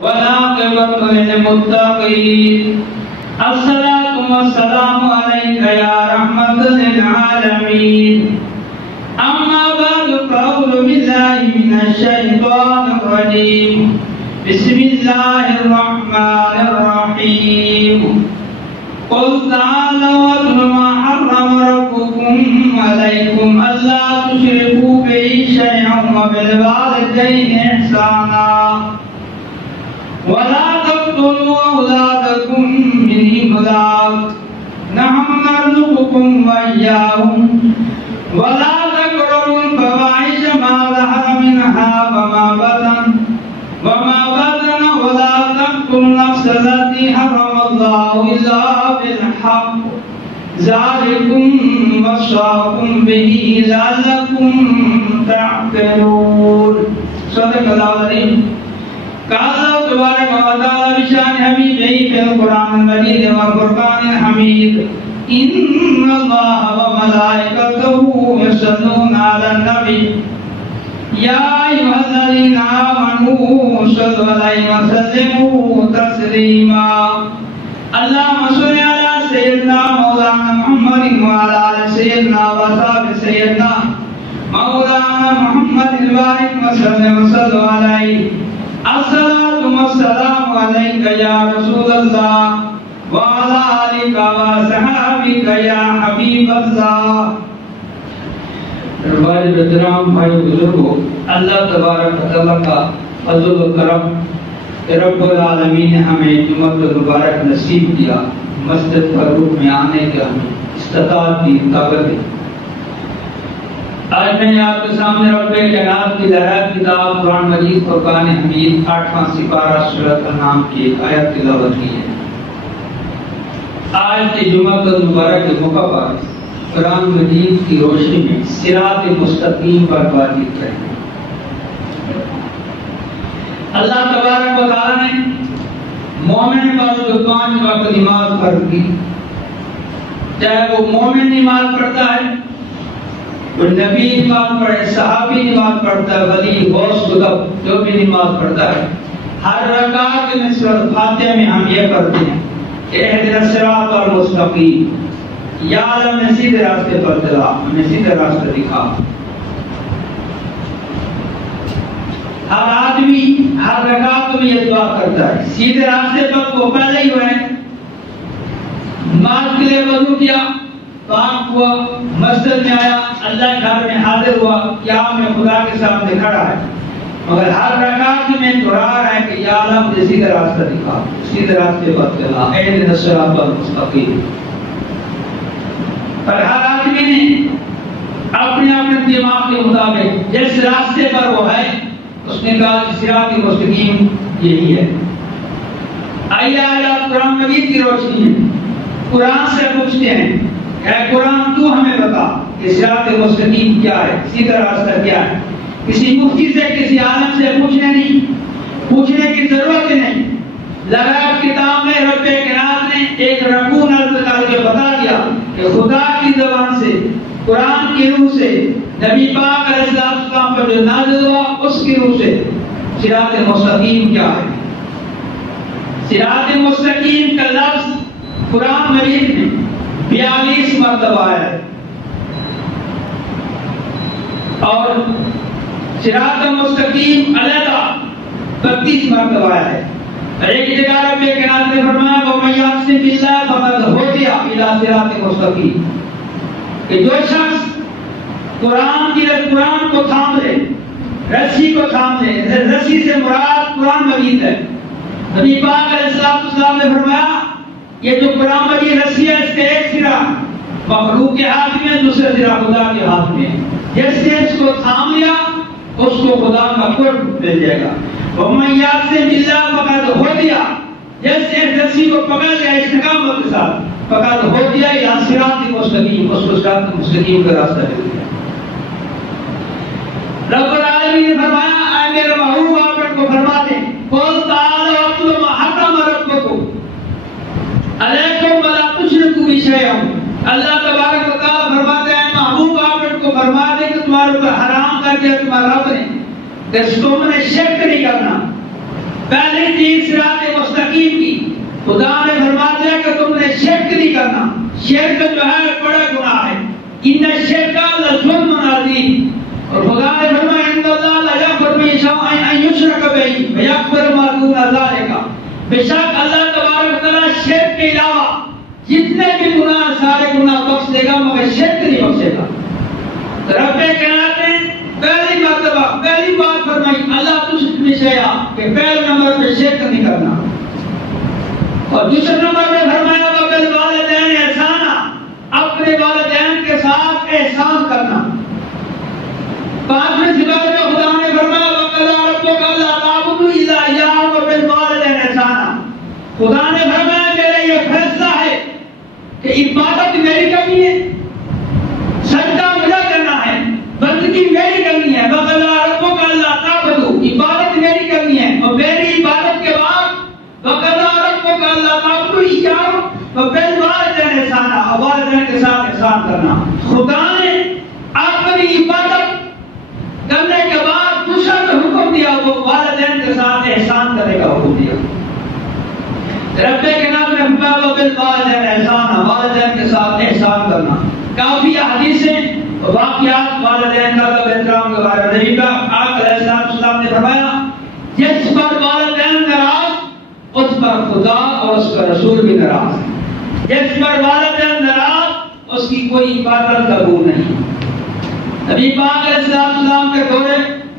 والعاقبة للمتقين. الصلاة والسلام عليك يا رحمة للعالمين. أما بعد فأعوذ بالله من الشيطان الرجيم. بسم الله الرحمن الرحيم. قل تعالوا واتل ما حرم ربكم عليكم ألا تشركوا به شيئا وبالوالدين إحسانا ولا تقتلوا أولادكم من إملاق نحن نرزقكم وإياهم ولا تقربوا الفواحش ما ظهر منها وما بطن ولا تقتلوا النفس التي حرم الله إلا بالحق ذلكم وصاكم به لعلكم تعقلون. صدق الله العظيم. قال الله تبارك وتعالى بشان حبيبه في القرآن المجيد والفرقان الحميد إن الله وملائكته يصلون على النبي يا أيها الذين آمنوا صلوا عليه وسلموا تسليما. اللهم صل على سيدنا مولانا محمد وعلى آل سيدنا وصحب سيدنا مولانا محمد البارك وسلم وصلوا عليه. الصلاة والسلام عليك يا رسول الله وعلى آلك وصحبك يا حبيب الله. دربار احترام بھائی بزرگوں، اللہ تبارک و تعالیٰ کا فضل و کرم رب العالمین نے ہمیں جمعہ مبارک نصیب کیا، مسجد فاروق میں آنے کا استطاعت دی، طاقت دی۔ آج میں نے آپ کے سامنے رب کائنات کی لہرات کتاب قرآن مجید فرقان حمید 8واں سپارہ سورۃ النام کی ایک آیت تلاوت کی ہے۔ آج کے جمعہ مبارک کے موقع پر قرآن مجید کی روشنی میں صراط مستقیم پر بات کریں۔ اللہ تبارک و تعالیٰ نے مومن پر جو 5 وقت نماز فرض کی، چاہے وہ مومن نماز پڑھتا ہے، وہ نبی نماز پڑھے، صحابی نماز پڑھتا ہے، ولی غوث قطب جو بھی نماز پڑھتا ہے، ہر رکعت میں سورۃ فاتحہ میں ہم یہ پڑھتے ہیں اہدنا الصراط المستقیم، یا اللہ ہمیں سیدھے راستے پر چلا، ہمیں سیدھے راستے دکھا۔ ہر آدمی ہر رکعت میں یہ دعا کرتا ہے، سیدھے راستے پر وہ پہلے ہی ہوئے، نماز کے لیے وضو کیا، پاک ہوا، مسجد میں آیا، اللہ کے گھر میں حاضر ہوا، کیا میں خدا کے سامنے کھڑا ہے، مگر ہر رکعت میں دعا ہے کہ یا اللہ مجھے سیدھا راستہ دکھا، سیدھے راستے پر چلا، اہدنا الصراط المستقیم۔ پر ہر آدمی نے اپنے دماغ کے مطابق جس راستے پر وہ ہے اس نے کہا کہ صراط مستقیم یہی ہے۔ آئیے آج آپ قرآن مجید کی روشنی میں قرآن سے پوچھتے ہیں، اے قرآن تو ہمیں بتا کہ صراط مستقیم کیا ہے، سیدھا راستہ کیا ہے۔ کسی مفتی سے کسی عالم سے پوچھنے کی ضرورت نہیں، لگا کتاب میں رب کائنات نے ایک رکوع نظر کر کے بتا دیا کہ خدا کی زبان سے، قرآن کی روح سے، نبی پاک علیہ السلام پر جو نازل ہوا اس کی روح سے صراط مستقیم کیا ہے۔ صراط مستقیم کا لفظ قرآن مجید میں 42 مرتبہ ہے اور صراط مستقیم علیحدہ 32 مرتبہ ہے۔ ایک جگہ رب کائنات نے فرمایا وَمَن يَعْصِ اللَّهَ فَقَدْ هُدِيَ إِلَىٰ صِرَاطٍ مُسْتَقِيمٍ، کہ جو شخص قرآن کو تھام لے، رسی کو تھام لے، رسی سے مراد قرآن مجید ہے۔ نبی پاک علیہ السلام نے فرمایا یہ جو قرآن مجید رسی ہے اس کے ایک سرا مخلوق کے ہاتھ میں، دوسرا سرا خدا کے ہاتھ میں، جس نے اس کو تھام لیا اس کو خدا کا قرب مل جائے گا۔ وَمَن يَعْصِ اللَّهَ فَقَدْ هُدِيَ، جس نے رسی کو پکڑ لیا استقامت کے ساتھ، فقد هُدِيَ إِلَىٰ صِرَاطٍ مُسْتَقِيمٍ، اس کو صراط مستقیم کا راستہ مل گیا۔ رب العالمین نے فرمایا اے میرے محبوب آپ کو فرما دیں قُلْ تَعَالَوْا أَتْلُ مَا حَرَّمَ رَبُّكُمْ عَلَيْكُمْ وَلَا تُشْرِكُوا بِهِ شَيْئًا۔ اللہ تبارک و تعالیٰ فرماتے ہیں محبوب آپ کو فرما دیں کہ تمہارے اوپر حرام کر دیا تمہارا رب نے کہ تم نے شرک نہیں کرنا، پہلی چیز صراط مستقیم کی، خدا نے فرما دیا کہ تم نے شرک نہیں کرنا. شرک جو ہے بڑا گناہ ہے. ان الشرک لظلم عظیم. اور خدا نے فرمایا ان اللہ لا یغفر ان یشرک به ویغفر ما دون ذلک. بے شک اللہ تبارک و تعالی شرک کے علاوہ جتنے بھی گناہ سارے گناہ بخش دے گا مگر شرک نہیں بخشے گا. رب کائنات نے پہلی مرتبہ پہلی بات فرمائی اللہ تشرک به شیئا کہ پہلے نمبر پہ شرک نہیں کرنا. اور دوسرے نمبر پہ فرمایا وبالوالدین احسانا، اپنے والدین کے ساتھ احسان کرنا. پانچویں صفت میں خدا نے فرمایا وقضى ربك الا تعبدوا الا اياه وبالوالدين احسانا. خدا نے فرمایا میرا یہ فیصلہ ہے کہ عبادت میری کرنی ہے، سجدہ مجھے کرنا ہے، بندگی میری کرنی ہے. وقضى ربك الا تعبدوا، عبادت میری کرنی ہے، اور میری عبادت کے بعد وقضى ربك الا تعبدوا اياه وبالوالدين احسانا، والدین کے ساتھ احسان کرنا. خدا نے اپنی عبادت کرنے کے بعد دوسرا جو حکم دیا وہ والدین کے ساتھ احسان کرنے کا حکم دیا. رب کے نام میں حکم بالوالدین احسان، والدین کے ساتھ احسان کرنا. کافی حدیثیں واقعات والدین کا ادب احترام کے بارے میں. نبی پاک علیہ السلام نے فرمایا جس پر والدین ناراض اس پر خدا اور اس کا رسول بھی ناراض. جس پر والدین ناراض اس کی کوئی عبادت قبول نہیں. نبی پاک علیہ السلام کے دور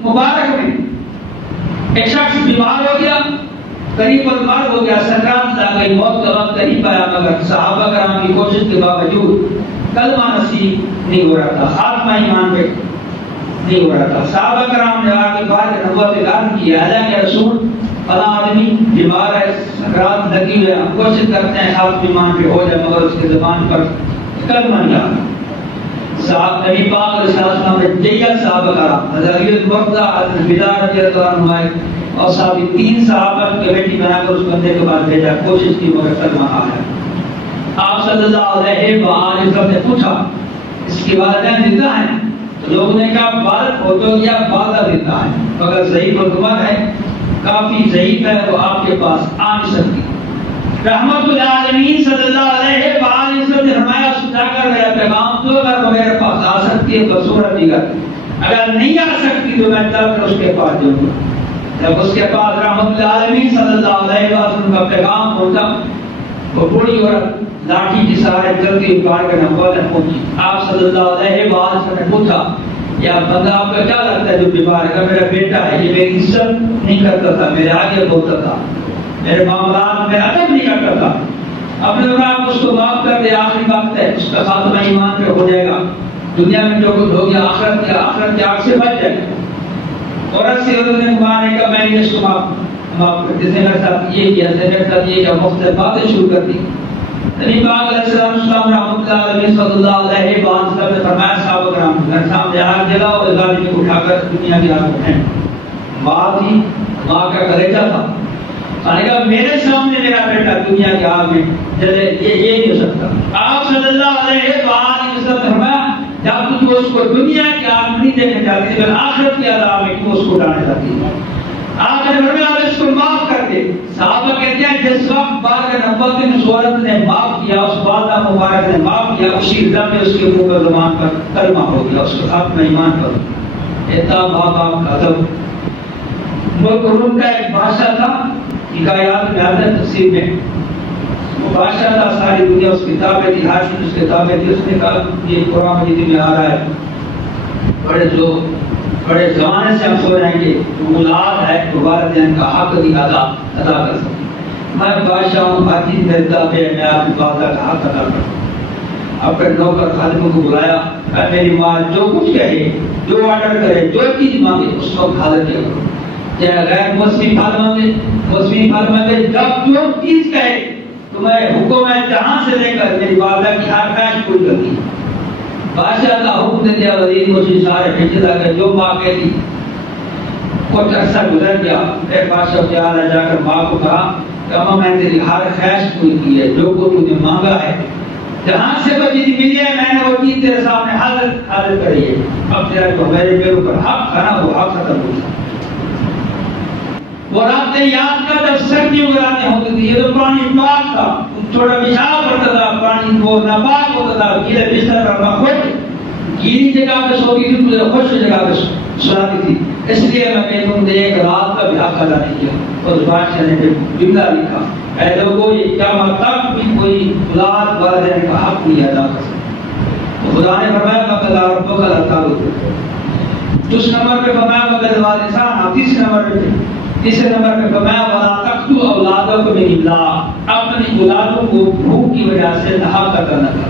مبارک میں ایک شخص بیمار ہو گیا، قریب المرگ ہو گیا، سکرات آ گئی، موت کا وقت قریب آیا، مگر صحابہ کرام کی کوشش کے باوجود کلمہ نصیب نہیں ہو رہا تھا، خاتمہ ایمان پہ نہیں ہو رہا تھا. صحابہ کرام نے آ کے بعد نبوت اعلان کیا اللہ کے رسول فلاں آدمی بیمار ہے، سکرات لگی ہوئی ہے، ہم کوشش کرتے ہیں خاتمہ ایمان پہ ہو جائے مگر اس کے زبان پر کلمہ نہیں آتا. صاحب نبی پاک علیہ السلام نے جیل صحابہ کرام حضرت مرتضی حضرت بلال رضی اللہ عنہ اور صاحب تین صحابہ کے بیٹی بنا کر اس بندے کے پاس بھیجا، کوشش کی مگر کلمہ آیا. آپ صلی اللہ علیہ وآلہ وسلم نے پوچھا اس کی والدین زندہ ہیں؟ تو لوگوں نے کہا والد ہو تو یا والدہ زندہ ہیں، مگر ضعیف العمر ہے، کافی ضعیف ہے، وہ آپ کے پاس آ نہیں سکتی. رحمت العالمین صلی اللہ علیہ وآلہ وسلم نے فرمایا سنا کر میرا پیغام دو، اگر وہ میرے پاس آ سکتی ہے بصورت دیگر، اگر نہیں آ سکتی تو میں چل کر اس کے پاس جاؤں گا. جب اس کے پاس رحمت العالمین صلی اللہ علیہ وسلم کا پیغام پہنچا، وہ بوڑھی عورت لاٹھی کی سہارے چلتی ہوئی پار کے نبوت تک پہنچی. آپ صلی اللہ علیہ وآلہ وسلم نے پوچھا یا بندہ آپ کا کیا لگتا ہے جو بیمار ہے؟ میرا بیٹا ہے، یہ میری عزت نہیں کرتا تھا، میرے آگے بولتا تھا، میرے معاملات میں ادب نہیں کرتا تھا. اپنے آپ اس کو معاف کر دے، آخری وقت ہے، اس کا خاتمہ ایمان پہ ہو جائے گا. دنیا میں جو کچھ ہو گیا آخرت کے آگ سے بچ جائے گا. عورت سے انہوں نے مانے کا میں نے اس کو معاف کر دیا، میرے ساتھ یہ کیا، میرے ساتھ یہ کیا، مختلف باتیں شروع کر دی. نبی پاک علیہ السلام رحمۃ اللہ علیہ صلی اللہ علیہ وسلم نے فرمایا صحابہ کرام میرے سامنے آگ جلا اور غالب کو اٹھا کر دنیا کی آگ میں ماں تھی، ماں کا کلیجہ تھا. کہا میرے سامنے میرا بیٹا دنیا کی آگ میں جلے، یہ نہیں ہو سکتا. آپ صلی اللہ علیہ وآلہ وسلم نے فرمایا جب تو اس کو دنیا کی آگ نہیں دیکھنا چاہتی بلکہ آخرت کی عذاب میں تو اس کو ڈالنا چاہتی ہے. آپ نے فرمایا آپ اس کو معاف کر دے. صحابہ کہتے ہیں جس وقت بار نبوت میں سورت نے معاف کیا، اس والدہ مبارک نے معاف کیا، اسی دم میں اس کے منہ پر زبان پر کلمہ ہو گیا، اس کو اپنا ایمان پر. اتنا ماں باپ کا ادب. ملک روم کا ایک بادشاہ تھا، حکایات میں آتا ہے تفسیر میں، وہ بادشاہ تھا، ساری دنیا اس کتابیں تھی، حاکم اس کتابیں تھی. اس نے کہا یہ قرآن مجید میں آ رہا ہے، بڑے زمانے سے ہم سو رہے کہ اولاد ہے تو والدین کا حق بھی ادا کر سکتے. میں بادشاہ ہوں، باقی میرے دعوے میں آپ کی والدہ کا حق ادا کرتا ہوں. اپنے نوکر خادموں کو بلایا، میری ماں جو کچھ کہے، جو آرڈر کرے، جو چیز مانگے اس کو حاضر کیا کرو. چاہے غیر موسمی پھل مانگے، موسمی پھل مانگے، جب جو چیز کہے تو میں حکم ہے جہاں سے لے کر میری والدہ کی ہر خواہش پوری کرتی. بادشاہ کا حکم دے دیا، وزیر مجھے سارے بھیجے لا کر جو ماں کہتی. کچھ عرصہ گزر گیا، پھر بادشاہ کے آلہ جا کر ماں کو کہا کہ ماں میں تیری ہر خواہش پوری کی ہے، جو کو تو نے مانگا ہے، جہاں سے وہ چیز ملی ہے میں نے وہ چیز تیرے سامنے حاضر کری ہے. اب تیرا جو میرے پیروں پر حق تھا نا وہ حق ختم ہو گیا. وہ رات راستے یاد کر جب سردیوں کی راتیں ہوتی تھی، یہ تو پانی پاک تھا، چھوٹا پیشاب پڑتا تھا، پانی وہ ناپاک ہوتا تھا، گیلے بستر پر خود گیلی جگہ پہ سوتی تھی، مجھے خوش جگہ پہ سلاتی تھی، اس لیے میں نے تم نے ایک رات کا بھی حق ادا نہیں کیا۔ اور بادشاہ نے جملہ لکھا، اے لوگوں یہ قیامت تک بھی کوئی اولاد والدین کا حق نہیں ادا کر سکتا۔ خدا نے فرمایا فقضى ربك الا تعبدوا، اس نمبر پہ فرمایا وبالوالدین احسانا، تیسرے نمبر پہ فرمایا ولا تقتلوا اولادکم من املاق، اپنی اولادوں کو بھوک کی وجہ سے ناحق قتل نہ کرنا۔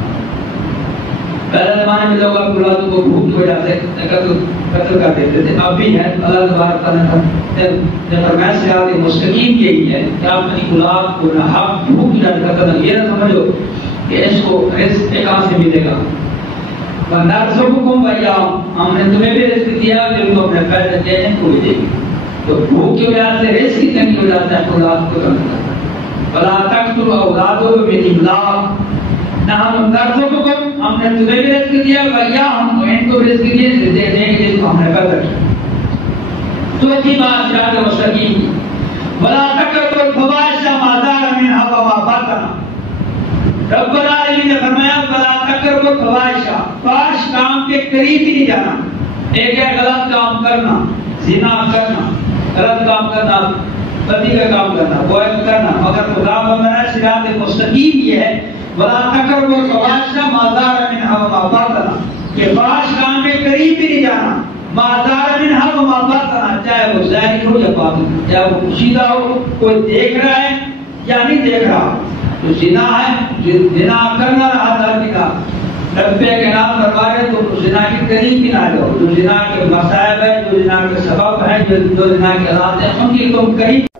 پہلے زمانے میں لوگ اپنی اولادوں کو بھوک کی وجہ سے قتل کر دیتے تھے، اب بھی ہے۔ اللہ تبارک تعالیٰ نے فرمایا صراط مستقیم یہی ہے کہ اپنی اولاد کو ناحق بھوک کی وجہ سے قتل نہ، یہ نہ سمجھو کہ اس کو رزق کہاں سے ملے گا۔ وَنَرْزُقُكُمْ وَإِيَّاهُمْ، ہم نے تمہیں بھی رزق دیا پھر تم اپنے پیدا دینے کو بھی دے گی۔ تو بھوک کی وجہ سے رزق کی تنگی ہو جاتا ہے، اولاد کو تنگ کرتا ہے۔ وَلَا تَقْتُلُوا أَوْلَادَكُم مِّنْ إِمْلَاقٍ، نَحْنُ نَرْزُقُكُمْ، ہم نے تمہیں بھی رزق دیا، وَإِيَّاهُمْ، ان کو رزق دیا دینے کے لیے ہم نے پیدا کیا۔ تو اچھی بات صراط مستقیم کی۔ وَلَا تَقْرَبُوا الْفَوَاحِشَ مَا ظَهَرَ مِنْهَا وَمَا بَطَنَ، رب العالمین نے فرمایا وَلَا تَقْرَبُوا الْفَوَاحِشَ، فاحش کام کے قریب ہی نہیں جانا۔ ایک ہے غلط کام کرنا، زنا کرنا، غلط کام کرنا، بدی کا کام کرنا، بوائل کرنا، مگر خدا فرمایا صراط مستقیم یہ ہے وَلَا تَقْرَبُوا الْفَوَاحِشَ مَا ظَهَرَ مِنْهَا وَمَا بَطَنَ، کہ فاحش کام کے قریب بھی نہیں جانا، مَا ظَهَرَ مِنْهَا وَمَا بَطَنَ، چاہے وہ ظاہر ہو یا باطن، چاہے وہ پوشیدہ ہو، کوئی دیکھ رہا ہے یا نہیں دیکھ رہا۔ تو زنا ہے، زنا کرنا رہا دھرتی کا، رب کے نام دربارے تو زنا کی قریب بھی نہ جاؤ، جو زنا کے مصائب ہے، جو زنا کے سبب ہے، جو زنا کے حالات ہیں، ان کی تم قریب